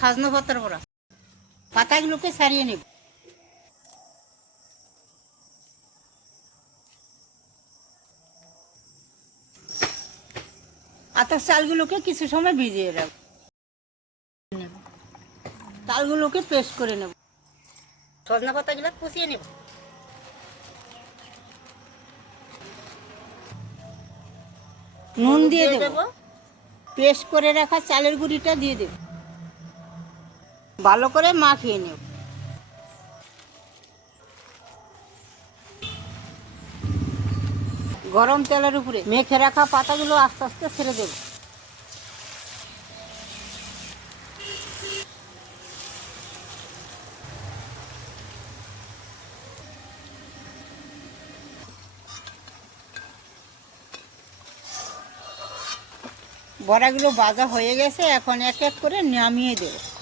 সজনে পাতার বড়া। পাতাগুলোকে ছাড়িয়ে নেব। আতার চালগুলোকে কিছু সময় ভিজিয়ে রাখব। চালগুলোকে পেস্ট করে নেব। সজনে পাতাগুলো কুচিয়ে নেব। নুন দিয়ে দেব। পেস্ট করে রাখা চালের গুঁড়িটা দিয়ে দেব। ভালো করে মাখিয়ে নেব। গরম তেলের উপরে মেখে রাখা পাতাগুলো আস্তে আস্তে ছেড়ে দেব। বড়াগুলো ভাজা হয়ে গেছে, এখন এক এক করে নামিয়ে দেব।